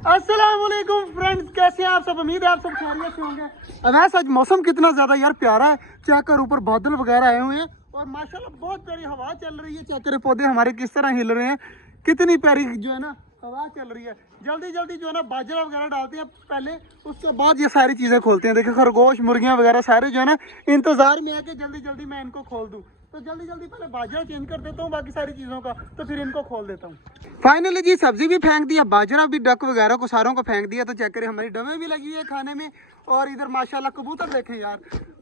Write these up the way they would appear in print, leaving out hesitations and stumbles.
अस्सलाम वालेकुम फ्रेंड्स, कैसे हैं आप सब। उम्मीद है आप सब खैरियत से होंगे। अवैस आज मौसम कितना ज़्यादा यार प्यारा है। चेक कर, ऊपर बादल वगैरह आए हुए हैं और माशाल्लाह बहुत प्यारी हवा चल रही है। चेक करे पौधे हमारे किस तरह हिल रहे हैं, कितनी प्यारी जो है ना हवा चल रही है। जल्दी जल्दी जो है ना बाजरा वगैरह डालते हैं पहले, उसके बाद ये सारी चीज़ें खोलते हैं। देखिए खरगोश मुर्गियाँ वगैरह सारे जो है ना इंतज़ार में है कि जल्दी जल्दी मैं इनको खोल दूँ। तो जल्दी जल्दी पहले बाजरा चेंज कर देता हूँ बाकी सारी चीज़ों का, तो फिर इनको खोल देता हूँ। फाइनली जी सब्जी भी फेंक दिया, बाजरा भी, डक वगैरह को सारों को फेंक दिया। तो चेक करें हमारी डमे भी लगी है खाने में। और इधर माशाल्लाह कबूतर देखें यार,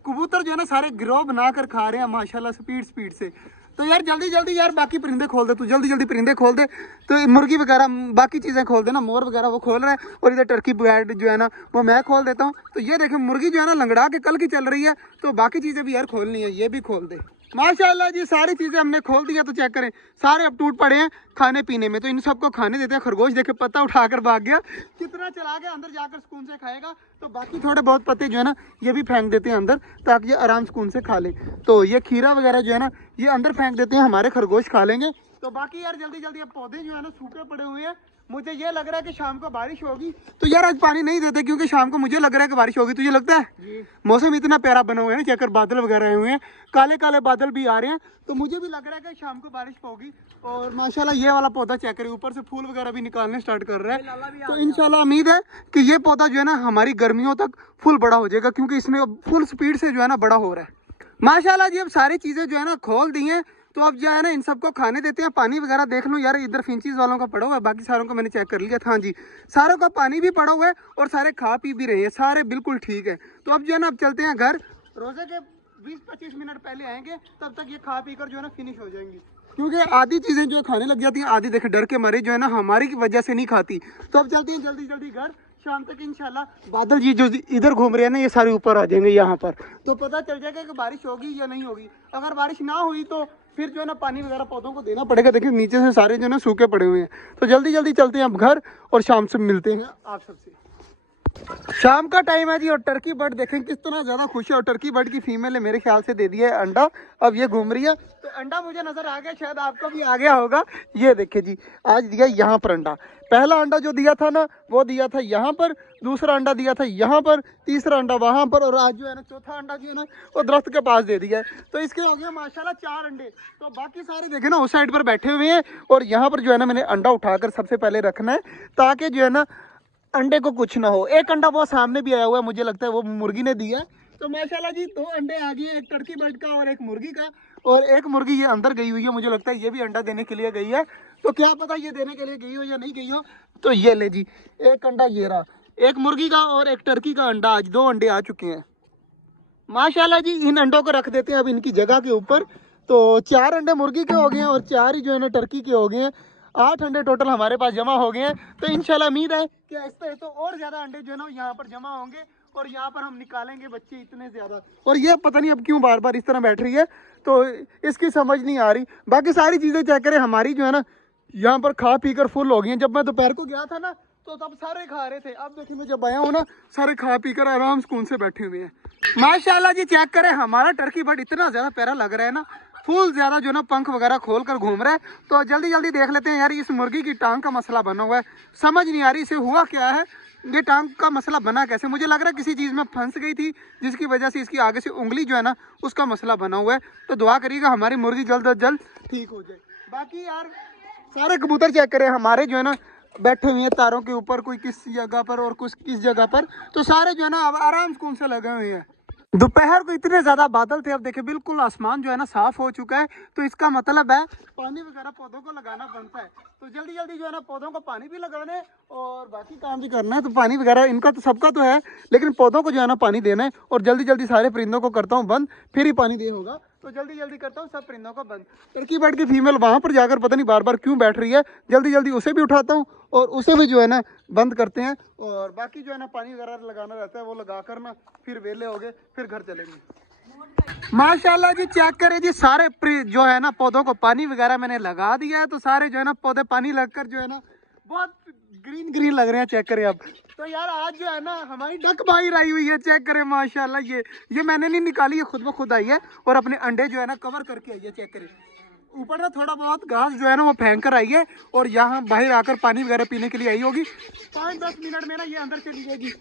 कबूतर जो है ना सारे गिरोह बना कर खा रहे हैं माशाल्लाह स्पीड स्पीड से। तो यार जल्दी जल्दी यार बाकी परिंदे खोल दे, तू जल्दी जल्दी परिंदे खोल दे। तो मुर्गी वगैरह बाकी चीज़ें खोल दे ना, मोर वगैरह वो खोल रहा है। और इधर टर्की बर्ड जो है ना वो मैं खोल देता हूँ। तो ये देखें मुर्गी जो है ना लंगड़ा के कल की चल रही है, तो बाकी चीज़ें भी यार खोलनी है, ये भी खोल दे। माशाल्लाह जी सारी चीज़ें हमने खोल दिया। तो चेक करें सारे अब टूट पड़े हैं खाने पीने में। तो इन सबको खाने देते हैं। खरगोश देखे पत्ता उठाकर भाग गया, कितना चला गया, अंदर जाकर सुकून से खाएगा। तो बाकी थोड़े बहुत पत्ते जो है ना ये भी फेंक देते हैं अंदर, ताकि ये आराम सुकून से खा ले। तो ये खीरा वगैरह जो है ना ये अंदर फेंक देते हैं, हमारे खरगोश खा लेंगे। तो बाकी यार जल्दी जल्दी अब पौधे जो है ना सूखे पड़े हुए हैं। मुझे ये लग रहा है कि शाम को बारिश होगी। तो यार आज पानी नहीं देते क्योंकि शाम को मुझे लग रहा है कि बारिश होगी। तुझे लगता है? जी। मौसम इतना प्यारा बना हुआ है ना, चेकर बादल वगैरह आए हुए हैं, काले काले बादल भी आ रहे हैं। तो मुझे भी लग रहा है कि शाम को बारिश होगी। और माशाल्लाह ये वाला पौधा चेक करें, ऊपर से फूल वगैरह भी निकालने स्टार्ट कर रहा है। तो इंशाल्लाह उम्मीद है कि ये पौधा जो है ना हमारी गर्मियों तक फुल बड़ा हो जाएगा, क्योंकि इसमें फुल स्पीड से जो है ना बड़ा हो रहा है। माशाल्लाह जी अब सारी चीज़ें जो है ना खोल दी हैं। तो अब जो है ना इन सबको खाने देते हैं। पानी वगैरह देख लो यार, इधर फिंचीज वालों का पड़ा हुआ है, बाकी सारों को मैंने चेक कर लिया था। हाँ जी सारों का पानी भी पड़ा हुआ है और सारे खा पी भी रहे हैं, सारे बिल्कुल ठीक है। तो अब जो है ना अब चलते हैं घर। रोजे के 20-25 मिनट पहले आएंगे, तब तक ये खा पी कर जो है ना फिनिश हो जाएंगी। क्योंकि आधी चीज़ें जो खाने लग जाती हैं, आधी देखे डर के मारे जो है ना हमारी वजह से नहीं खाती। तो अब चलते हैं जल्दी जल्दी घर। शाम तक इंशाल्लाह बादल जी जो इधर घूम रहे हैं ना ये सारे ऊपर आ जाएंगे यहाँ पर। तो पता चल जाएगा कि बारिश होगी या नहीं होगी। अगर बारिश ना हुई तो फिर जो है ना पानी वगैरह पौधों को देना पड़ेगा। देखिए नीचे से सारे जो है ना सूखे पड़े हुए हैं। तो जल्दी जल्दी चलते हैं अब घर और शाम से मिलते हैं आप सबसे। शाम का टाइम है जी और टर्की बर्ड देखें किस तरह ज़्यादा खुश है। और टर्की बर्ड की फीमेल ने मेरे ख्याल से दे दिया है अंडा, अब ये घूम रही है। तो अंडा मुझे नज़र आ गया, शायद आपको भी आ गया होगा। ये देखिए जी आज दिया यहाँ पर अंडा। पहला अंडा जो दिया था ना वो दिया था यहाँ पर, दूसरा अंडा दिया था यहाँ पर, तीसरा अंडा वहाँ पर, और आज जो है ना चौथा अंडा जो है ना वो दरख्त के पास दे दिया है। तो इसके हो गया माशाल्लाह 4 अंडे। तो बाकी सारे देखे ना उस साइड पर बैठे हुए हैं। और यहाँ पर जो है ना मैंने अंडा उठाकर सबसे पहले रखना है, ताकि जो है ना अंडे को कुछ ना हो। एक अंडा वो सामने भी आया हुआ है, मुझे लगता है वो मुर्गी ने दिया। तो माशाल्लाह जी 2 अंडे आ गए, एक टर्की बर्ड का और एक मुर्गी का। और एक मुर्गी ये अंदर गई हुई है, मुझे लगता है ये भी अंडा देने के लिए गई है। तो क्या पता ये देने के लिए गई हो या नहीं गई हो। तो ये ले जी एक अंडा ये रहा, एक मुर्गी का और एक टर्की का अंडा। आज 2 अंडे आ चुके हैं माशाल्लाह जी। इन अंडों को रख देते हैं अब इनकी जगह के ऊपर। तो 4 अंडे मुर्गी के हो गए हैं और 4 ही जो है ना टर्की के हो गए हैं। 8 अंडे टोटल हमारे पास जमा हो गए हैं। तो इंशाल्लाह उम्मीद है कि ऐसे तो और ज़्यादा अंडे जो है ना यहाँ पर जमा होंगे और यहाँ पर हम निकालेंगे बच्चे इतने ज़्यादा। और ये पता नहीं अब क्यों बार बार इस तरह बैठ रही है, तो इसकी समझ नहीं आ रही। बाकी सारी चीज़ें चेक करें हमारी जो है ना यहाँ पर खा पी कर फुल हो गई हैं। जब मैं दोपहर को गया था ना तो तब सारे खा रहे थे। अब देखिए मैं जब आया हूँ ना सारे खा पी कर आराम सुकून से बैठे हुए हैं माशाल्लाह जी। चेक करें हमारा टर्की बर्ड इतना ज़्यादा प्यारा लग रहा है ना, फुल ज़्यादा जो ना पंख वगैरह खोल कर घूम रहा है। तो जल्दी जल्दी देख लेते हैं यार इस मुर्गी की टांग का मसला बना हुआ है। समझ नहीं आ रही इसे हुआ क्या है, ये टांग का मसला बना कैसे। मुझे लग रहा है किसी चीज़ में फंस गई थी जिसकी वजह से इसकी आगे से उंगली जो है ना उसका मसला बना हुआ है। तो दुआ करिएगा हमारी मुर्गी जल्द अज जल्द ठीक हो जाए। बाकी यार सारे कबूतर चेक करें हमारे जो है ना बैठे हुए हैं तारों के ऊपर, कोई किस जगह पर और कुछ किस जगह पर। तो सारे जो है ना अब आराम सुकून से लगे हुए हैं। दोपहर को इतने ज़्यादा बादल थे, अब देखिए बिल्कुल आसमान जो है ना साफ़ हो चुका है। तो इसका मतलब है पानी वगैरह पौधों को लगाना बनता है। तो जल्दी जल्दी जो है ना पौधों को पानी भी लगाना है और बाकी काम भी करना है। तो पानी वगैरह इनका तो सबका तो है, लेकिन पौधों को जो है ना पानी देना है। और जल्दी जल्दी सारे परिंदों को करता हूँ बंद, फिर ही पानी दे होगा। तो जल्दी जल्दी करता हूँ सब परिंदों को बंद। टर्की बर्ड की फीमेल वहाँ पर जाकर पता नहीं बार बार क्यों बैठ रही है। जल्दी जल्दी उसे भी उठाता हूँ और उसे भी जो है ना बंद करते हैं। और बाकी जो है ना पानी वगैरह लगाना रहता है, वो लगा कर ना फिर वेले हो गए, फिर घर चलेंगे। माशाल्लाह जी चेक करें जी सारे जो है ना पौधों को पानी वगैरह मैंने लगा दिया है। तो सारे जो है ना पौधे पानी लगकर जो है ना बहुत ग्रीन ग्रीन लग रहे हैं। चेक करें अब तो यार आज जो है ना हमारी डक बाहर आई हुई है। चेक करें माशाल्लाह, ये मैंने नहीं निकाली, ये खुद ब खुद आई है और अपने अंडे जो है ना कवर करके आई है। चेक करें ऊपर ना थोड़ा बहुत घास जो है ना वो फेंक कर आई है और यहाँ बाहर आकर पानी वगैरह पीने के लिए आई होगी। 5-10 मिनट में ना ये अंदर चली जाएगी।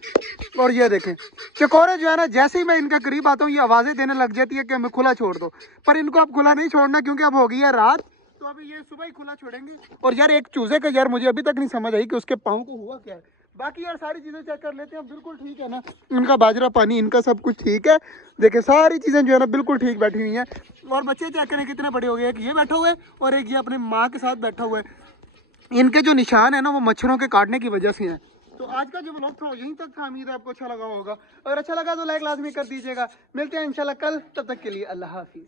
और ये देखें चकोरे जो है ना, जैसे ही मैं इनका करीब आता हूँ ये आवाज़ें देने लग जाती है कि हमें खुला छोड़ दो। पर इनको अब खुला नहीं छोड़ना क्योंकि अब हो गई है रात, तो अभी ये सुबह ही खुला छोड़ेंगे। और यार एक चूजे का यार मुझे अभी तक नहीं समझ आई कि उसके पाँव को हुआ क्या है। बाकी यार सारी चीज़ें चेक कर लेते हैं, बिल्कुल ठीक है ना, इनका बाजरा पानी इनका सब कुछ ठीक है। देखिए सारी चीज़ें जो है ना बिल्कुल ठीक बैठी हुई हैं। और बच्चे चेक करें कितने बड़े हो गए, एक ये बैठा हुआ है और एक ये अपने माँ के साथ बैठा हुआ है। इनके जो निशान है ना वो मच्छरों के काटने की वजह से हैं। तो आज का जो व्लॉग था यहीं तक था, उम्मीद है आपको अच्छा लगा होगा। अगर अच्छा लगा तो लाइक लाजमी कर दीजिएगा। मिलते हैं इंशाल्लाह कल, तब तक के लिए अल्लाह हाफिज़।